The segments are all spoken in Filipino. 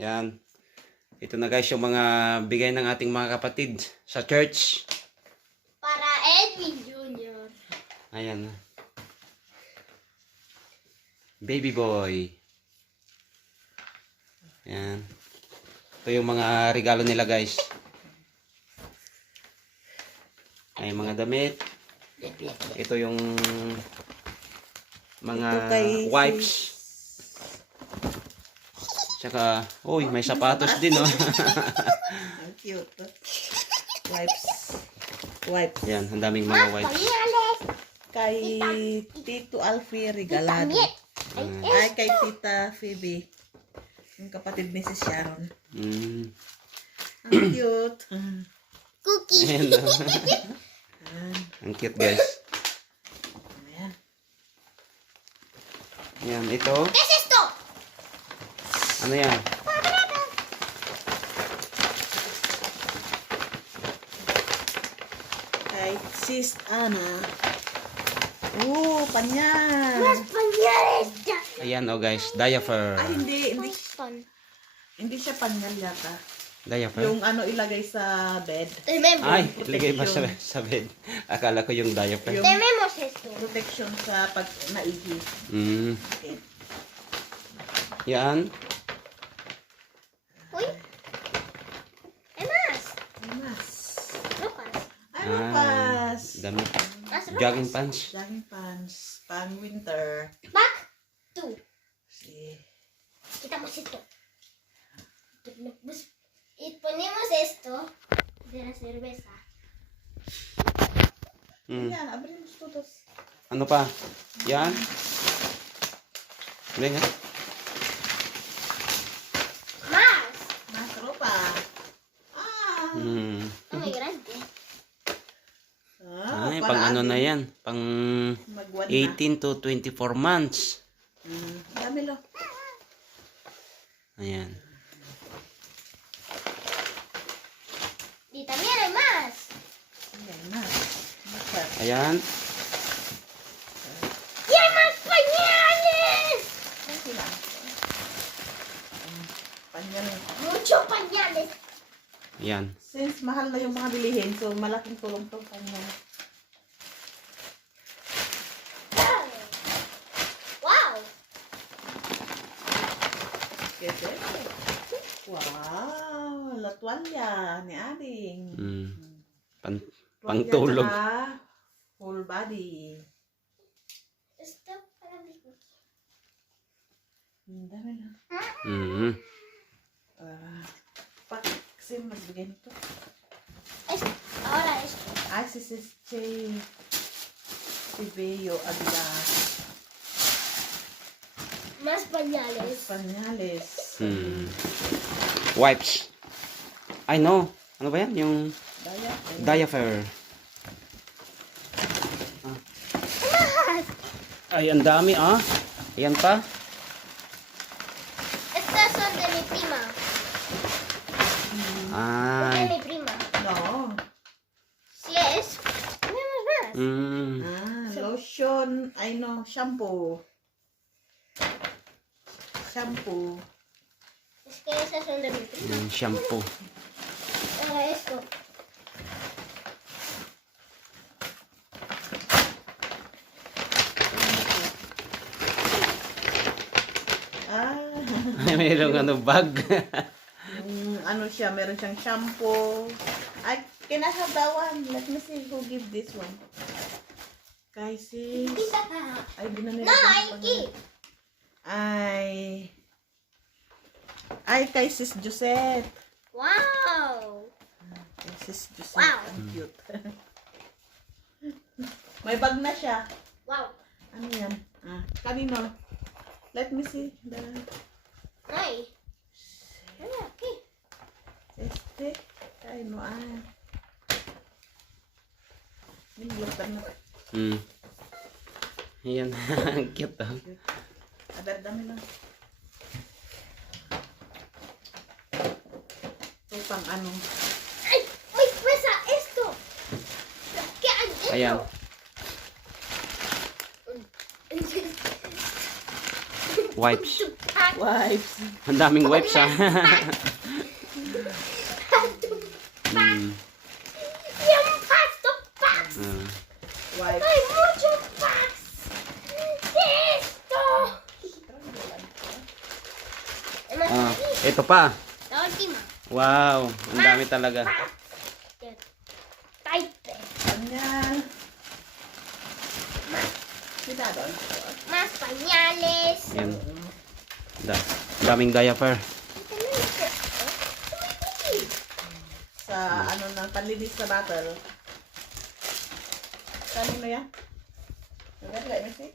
Yan. Ito na guys yung mga bigay ng ating mga kapatid sa church. Para Edwin Jr. Ayan. Baby boy. Yan. Ito yung mga regalo nila guys. Ay mga damit. Ito yung mga wipes. Tsaka, uy, may sapatos din, oh. Ang cute. Wipes. Yan, ang daming mga wipes. Kay Tito Alfie regalado. Ay, kay Tita Phoebe. Yung kapatid ni si Sharon. Ang cute. Cookie. Ayan, oh. Ang cute, guys. Ayan. Yan, ito. ¿Qué es esto? Ano yan? Kay Sis Ana. Oh, panyan. Más pañales. Ayan, oh guys. Diaper. Ay, hindi. Fun. Hindi siya panyan yata. Diaper. Yung ano ilagay sa bed. Tenemos. Ay, ilagay ba sa bed? Akala ko yung diaper. Yung Tenemos esto. protection sa pag naigi. Okay. Yan. Uy. Hay más. Ay, mas. Ropas. Ay, mapas. Damit. Más ropas. Jogging pants. Jogging pants. Pang winter. Back. Two. Si. Quitamos esto. Y ponemos esto de la cerveza. Ayan, abrin mo todos. Ano pa? Yan. Ano nga? Más. Mas ropa. Ah. Oh, muy grande. Ay, pang ano na yan? Pang Magwan na. 18 to 24 months. Dami lo. Ayan. Y también hay más. Ayan na. Mapat. Ayan. ¡Y hay más pañales! Ayan sila. Panyan. Mucho pañales. Ayan. Since mahal na yung mga bilihin, so malaking tulong to panyan. Wow. Kasi, wow, latwalya ni Ading. Pangtulog. Tsaka full body. Esto para mi cookie. Dami na. Paksim, mas bigay nito. Ahora esto. Ay, si Beo Aguilar. Más pañales. Espanyales. Wipes. Ay, no. Ano ba yan? Yung Daya. diaper. Más. Ay, ang dami, ah. Ayan pa. Estas son de mi prima. De Ay. mi prima. No. Si es. Tenemos más. Lotion. Ay, no. Shampoo. Shampoo. Es que esas son de mi prima. Yung shampoo. Ahora esto. Ah. Mayroong ano, bag. Ano siya, meron siyang shampoo. Ay, kinasadawan. Let me see who give this one. Kay sis. Tita. Ay, di na No, nilagyan I pa keep. Ay, kay sis Josette. Wow. Kay sis Josette. Wow. Ang cute. May bag na siya. Wow. Ano yan? Kanino? Let me see. Ay. Ano, okay. Este. Ay, no, Nilulutan na. Ayan. Ang cute, ah. Aber, dami lang. Ito pang ano. Ay, uy, pesa, esto. ¿Qué hay dentro? Ayan. Ay, Wipes. Wipes. Ang daming wipes ha. Mm. Yung packs to packs. Ah. Wipes. Hay mucho packs. Esto. Ah, ito pa. La última. Wow, ang dami talaga. Type. Ganyan. Cuidado. Más pañales. Yan. Daming diaper. Sa ano ng panlinis sa bottle. Kanino yan? Let me see.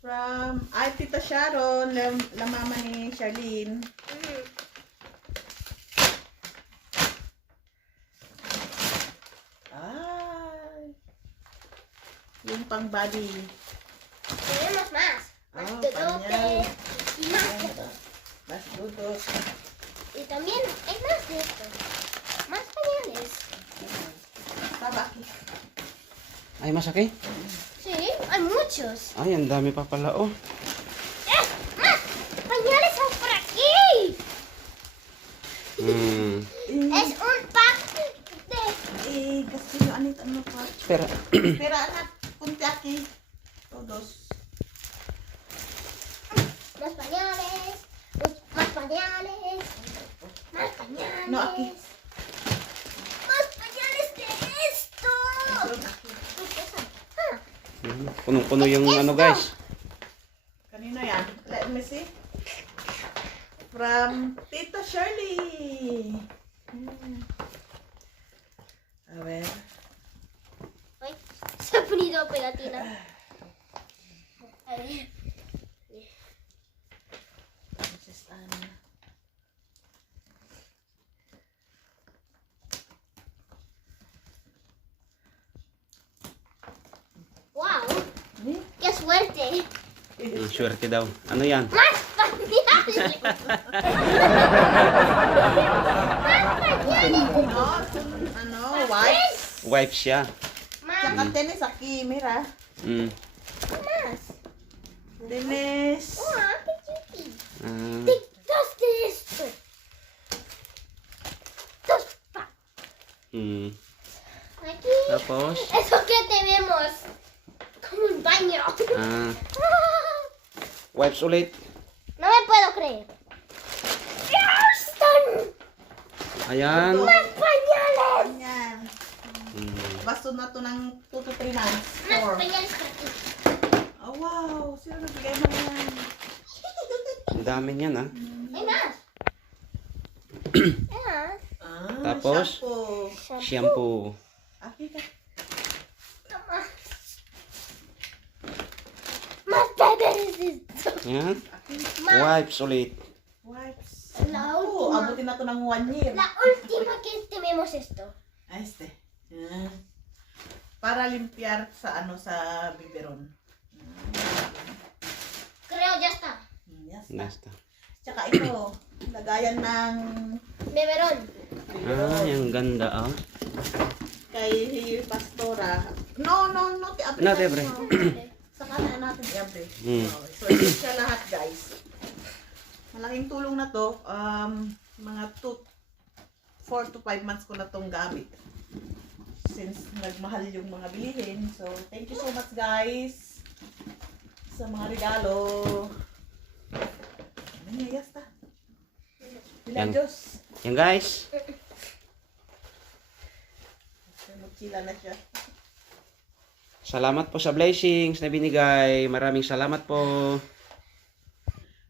From Tita Sharon, la mama ni Charlene. Yung pang body. Tenemos más. Más Oh, tutupe. pañal. Y más. Mas dudos. Y también hay más de esto. Más pañales. Taba aquí. Ay, masakit. Sí, hay muchos. Ay, ang dami pa pala oh. ¡Más! ¡Pañales son por aquí! Hmm. Es un pack de... Kasi yung ano pa. Pero, Pero anak, punti aquí. Todos. Más pañales. Más pañales. Más pañales. No, aquí. Más pañales de esto. Meron aquí. Ah, punong-puno yung ano guys. Kanino yan? Let me see. From Tita Shirley. A ver. ay, se ha ponido pegatina. A ver. This is ¡Wow! ¡Qué suerte! Swerte daw. Ano yan? ¡Más pañales! Ano, wipes. Wipes siya. ¡Más! Saka tennis aquí, mira. Mm. ¡Más! Tennis. ¡Oh, qué cutie! Ah. Dos de esto. Dos packs. Mm. Aquí. Tapos, Eso que tenemos. Como un baño. wipes ulit. No me puedo creer. ¡Houston! Ayan. ¡Más pañales! Ganyan. Mm. Basto na to ng 2 to 3 months. Más 4. pañales por aquí. Oh, wow. Sino nagbigay mo yan? Ang dami niyan ah. Hay más. Ah, Tapos? Shampoo. Shampoo. Aquí ka. más. Más pañales de esto. Ayan. Más. Wipes ulit. Wipes. La Oh, última. abutin na to ng 1 year. La última que tenemos esto. Este. Para limpiar sa sa biberon. Creo ya está. Yes. Basta. Tsaka ito, lagayan ng Beberón. Ah, yung ganda ah. kay Pastora. No, ti abre. No, ti abre. Sa kanan natin i-abre. Mm. So, ito siya lahat, guys. Malaking tulong na to. Mga 4 to 5 months ko na tong gamit. Since nagmahal yung mga bilihin. So, thank you so much, guys. Sa mga regalo. Ano niya, yasta? Bilang Yan. Diyos. Yan guys. Mochila na siya. Salamat po sa blessings na binigay. Maraming salamat po.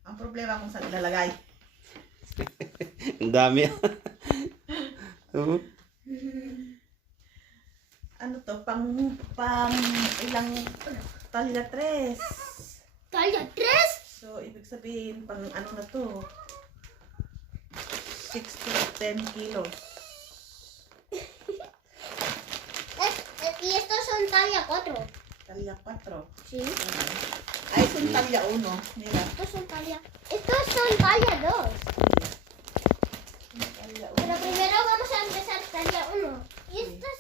Ang problema kung saan ilalagay. Ang dami. Ano to? Pang ilang talya 3. Talla 3. So, ibig sabihin, pang ano na to? 6 to 10 kilos. Y estos son talla 4. Talya 4. Sí. Ay, es un talya 1. Mira. Estos son talla 2. Talya 1. Pero primero vamos a empezar talla 1. Y estas